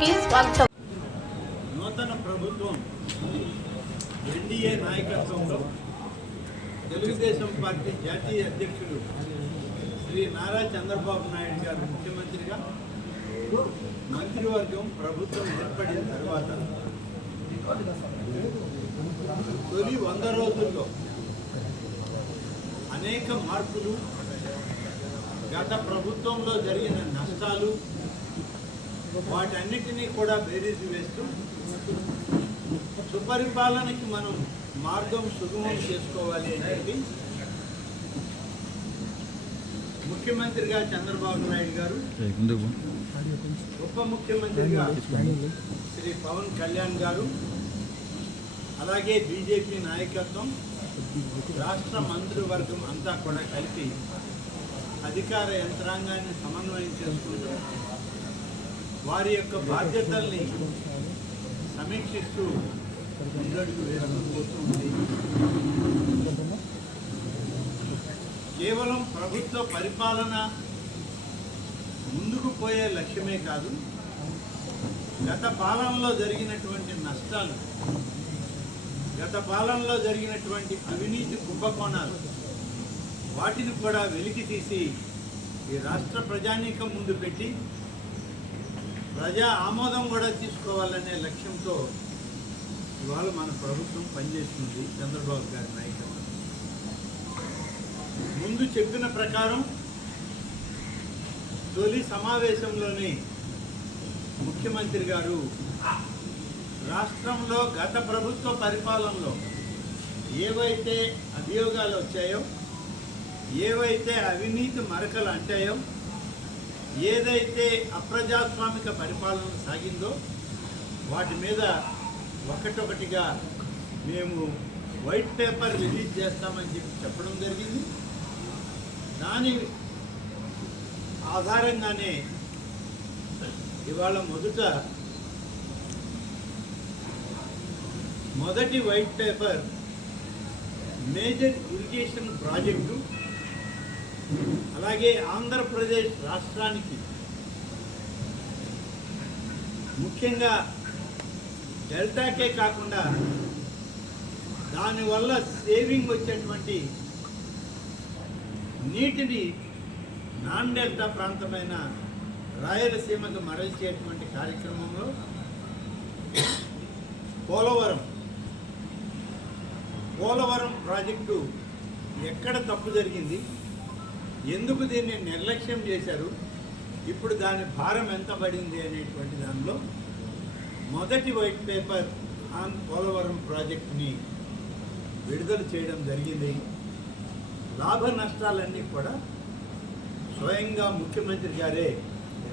కి స్వాగతం. నూతన ప్రభుత్వం ఎన్డీఏ నాయకత్వంలో తెలుగుదేశం పార్టీ జాతీయ అధ్యక్షుడు శ్రీ నారా చంద్రబాబు నాయుడు గారు ముఖ్యమంత్రిగా మంత్రివర్గం ప్రభుత్వం ఏర్పడిన తర్వాత తొలి 100 రోజుల్లో అనేక మార్పులు, గత ప్రభుత్వంలో జరిగిన నష్టాలు, వాటన్నిటినీ కూడా బేరీజు వేస్తూ సుపరిపాలనకి మనం మార్గం సుగమం చేసుకోవాలి అని చెప్పి ముఖ్యమంత్రిగా చంద్రబాబు నాయుడు గారు, ఉప ముఖ్యమంత్రిగా శ్రీ పవన్ కళ్యాణ్ గారు, అలాగే బీజేపీ నాయకత్వం, రాష్ట్ర మంత్రివర్గం అంతా కూడా కలిపి అధికార యంత్రాంగాన్ని సమన్వయం చేసుకుంటూ వారి యొక్క బాధ్యతల్ని సమీక్షిస్తూ ముందడుగు వేస్తూ పోతుంది. కేవలం ప్రభుత్వ పరిపాలన ముందుకు పోయే లక్ష్యమే కాదు, గత పాలనలో జరిగినటువంటి నష్టాలు, గత పాలనలో జరిగినటువంటి అవినీతి కుంభకోణాలు, వాటిని కూడా వెలికి తీసి ఈ రాష్ట్ర ప్రజానీకం ముందు పెట్టి ప్రజా ఆమోదం కూడా తీసుకోవాలనే లక్ష్యంతో ఇవాళ మన ప్రభుత్వం పనిచేస్తుంది. చంద్రబాబు గారి నాయకత్వం ముందు చెప్పిన ప్రకారం తొలి సమావేశంలోనే ముఖ్యమంత్రి గారు రాష్ట్రంలో గత ప్రభుత్వ పరిపాలనలో ఏవైతే అభియోగాలు వచ్చాయో, ఏవైతే అవినీతి మరకలు అంటాయో, ఏదైతే అప్రజాస్వామిక పరిపాలన సాగిందో వాటి మీద ఒకటొకటిగా మేము వైట్ పేపర్ రిలీజ్ చేస్తామని చెప్పడం జరిగింది. దాని ఆధారంగానే ఇవాళ మొదటి white paper major irrigation project, అలాగే ఆంధ్రప్రదేశ్ రాష్ట్రానికి ముఖ్యంగా డెల్టాకే కాకుండా దానివల్ల సేవింగ్ వచ్చేటువంటి నీటిని నాన్ డెల్టా ప్రాంతమైన రాయలసీమకు మరల్చేటువంటి కార్యక్రమంలో పోలవరం ప్రాజెక్టు ఎక్కడ తప్పు జరిగింది, ఎందుకు దీన్ని నిర్లక్ష్యం చేశారు, ఇప్పుడు దాని భారం ఎంత పడింది అనేటువంటి దానిలో మొదటి వైట్ పేపర్ ఆన్ పోలవరం ప్రాజెక్టుని విడుదల చేయడం జరిగింది. లాభ నష్టాలన్నీ కూడా స్వయంగా ముఖ్యమంత్రి గారే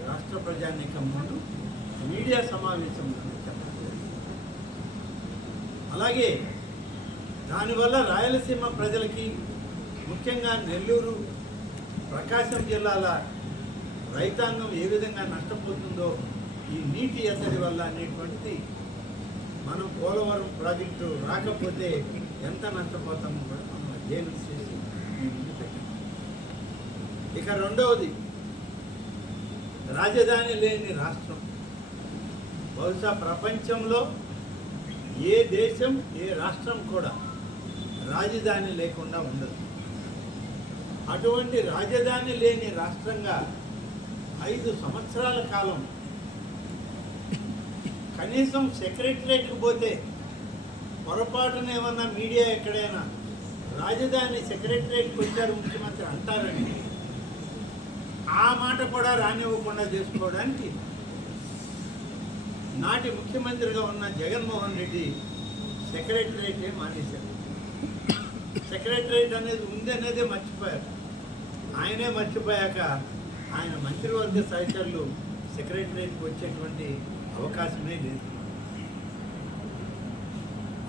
రాష్ట్ర ప్రజానీకం ముందు మీడియా సమావేశంలో చెప్పడం జరిగింది. అలాగే దానివల్ల రాయలసీమ ప్రజలకి, ముఖ్యంగా నెల్లూరు, ప్రకాశం జిల్లాల రైతాంగం ఏ విధంగా నష్టపోతుందో ఈ నీటి ఎద్దడి వల్ల అనేటువంటిది, మనం పోలవరం ప్రాజెక్టు రాకపోతే ఎంత నష్టపోతామో కూడా మనం అధ్యయనం చేసి మీ ముందు పెట్టాం. ఇక రెండవది, రాజధాని లేని రాష్ట్రం. బహుశా ప్రపంచంలో ఏ దేశం, ఏ రాష్ట్రం కూడా రాజధాని లేకుండా ఉండదు. అటువంటి రాజధాని లేని రాష్ట్రంగా 5 సంవత్సరాల కాలం కనీసం సెక్రటరేట్కి పోతే పొరపాటున ఏమన్నా మీడియా ఎక్కడైనా రాజధాని సెక్రటరేట్కి వచ్చారు ముఖ్యమంత్రి అంటారని ఆ మాట కూడా రానివ్వకుండా చేసుకోవడానికి నాటి ముఖ్యమంత్రిగా ఉన్న జగన్మోహన్ రెడ్డి సెక్రటరేటే మానేశారు. సెక్రటరేట్ అనేది ఉంది అనేదే మర్చిపోయారు. ఆయనే మర్చిపోయాక ఆయన మంత్రివర్గ సహచరులు సెక్రటరేట్కి వచ్చేటువంటి అవకాశమే లేదు.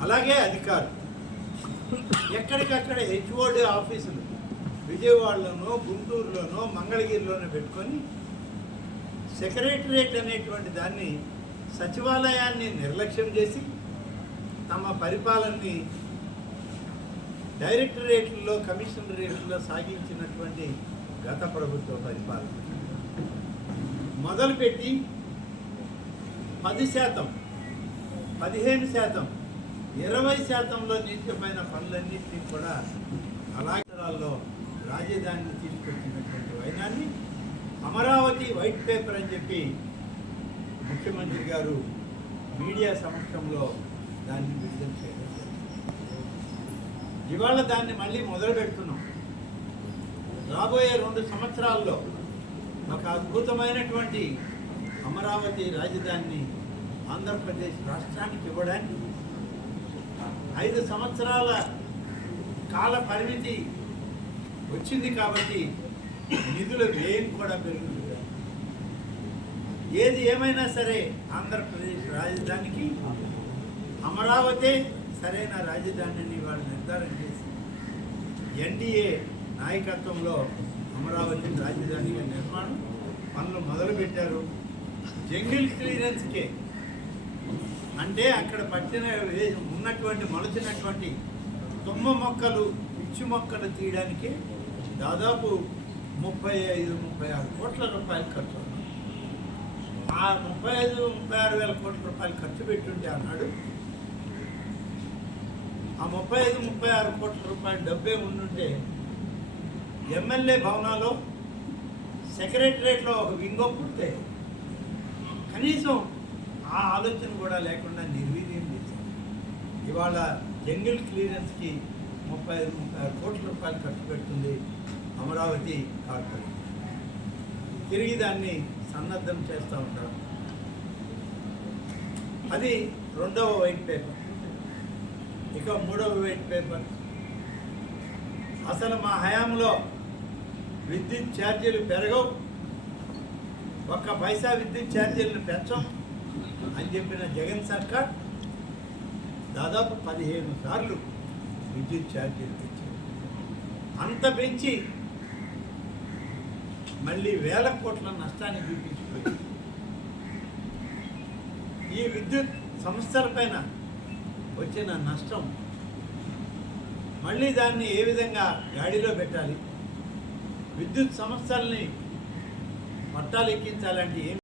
అలాగే అధికారులు ఎక్కడికక్కడ హెచ్ఓడి ఆఫీసులు విజయవాడలోనో, గుంటూరులోనో, మంగళగిరిలోనో పెట్టుకొని సెక్రటరేట్ అనేటువంటి దాన్ని, సచివాలయాన్ని నిర్లక్ష్యం చేసి తమ పరిపాలనని డైరెక్టరేట్లలో, కమిషనరేట్లలో సాగించినటువంటి గత ప్రభుత్వ పరిపాలన మొదలుపెట్టి 10%, 15%, 20%లో నిలిచిపోయిన పనులన్నింటినీ కూడా అలాగరాల్లో రాజధానిని తీసుకొచ్చినటువంటి వైనాన్ని అమరావతి వైట్ పేపర్ అని చెప్పి ముఖ్యమంత్రి గారు మీడియా సమక్షంలో దాన్ని విడుదల చేయడం జరిగింది. ఇవాళ దాన్ని మళ్ళీ మొదలు పెడుతున్నాం. రాబోయే 2 సంవత్సరాల్లో ఒక అద్భుతమైనటువంటి అమరావతి రాజధానిని ఆంధ్రప్రదేశ్ రాష్ట్రానికి ఇవ్వడానికి 5 సంవత్సరాల కాల పరిమితి వచ్చింది కాబట్టి నిధుల వ్యయం కూడా పెరుగుతుంది. ఏది ఏమైనా సరే ఆంధ్రప్రదేశ్ రాజధానికి అమరావతి సరైన రాజధానిని వాళ్ళు నిర్ధారణ చేసి ఎన్డీఏ నాయకత్వంలో అమరావతి రాజధానిగా నిర్మాణం పనులు మొదలుపెట్టారు. జంగిల్ క్లియరెన్స్కే అంటే అక్కడ ఉన్నటువంటి మొలచినటువంటి తుమ్మ మొక్కలు, పిచ్చి మొక్కలు తీయడానికి దాదాపు 35-36 కోట్ల రూపాయలు ఖర్చు. ఆ 35-36 వేల కోట్ల రూపాయలు ఖర్చు పెట్టుంటే అన్నాడు ఆ 35-36 కోట్ల రూపాయల డబ్బే ఉండుంటే ఎమ్మెల్యే భవనాల్లో సెక్రటరేట్లో ఒక వింగో పుట్టే కనీసం ఆ ఆలోచన కూడా లేకుండా నిర్వీర్యం చేశారు. ఇవాళ జంగిల్ క్లియరెన్స్కి 35-36 కోట్ల రూపాయలు ఖర్చు పెడుతుంది అమరావతి కార్పొరేషన్. తిరిగి దాన్ని సన్నద్ధం చేస్తూ ఉంటారు. అది 2వ వైట్ పేపర్. ఇక 3వ వైట్ పేపర్, అసలు మా హయాంలో విద్యుత్ ఛార్జీలు పెరగవు, 1 పైసా విద్యుత్ ఛార్జీలను పెంచం అని చెప్పిన జగన్ సర్కార్ దాదాపు 15 సార్లు విద్యుత్ ఛార్జీలు పెంచారు. అంత పెంచి మళ్ళీ వేల కోట్ల నష్టాన్ని చూపించిపోయింది. ఈ విద్యుత్ సంస్థలపైన వచ్చిన నష్టం మళ్ళీ దాన్ని ఏ విధంగా గాడిలో పెట్టాలి, విద్యుత్ సంస్థల్ని పట్టాలు ఎక్కించాలంటే ఏం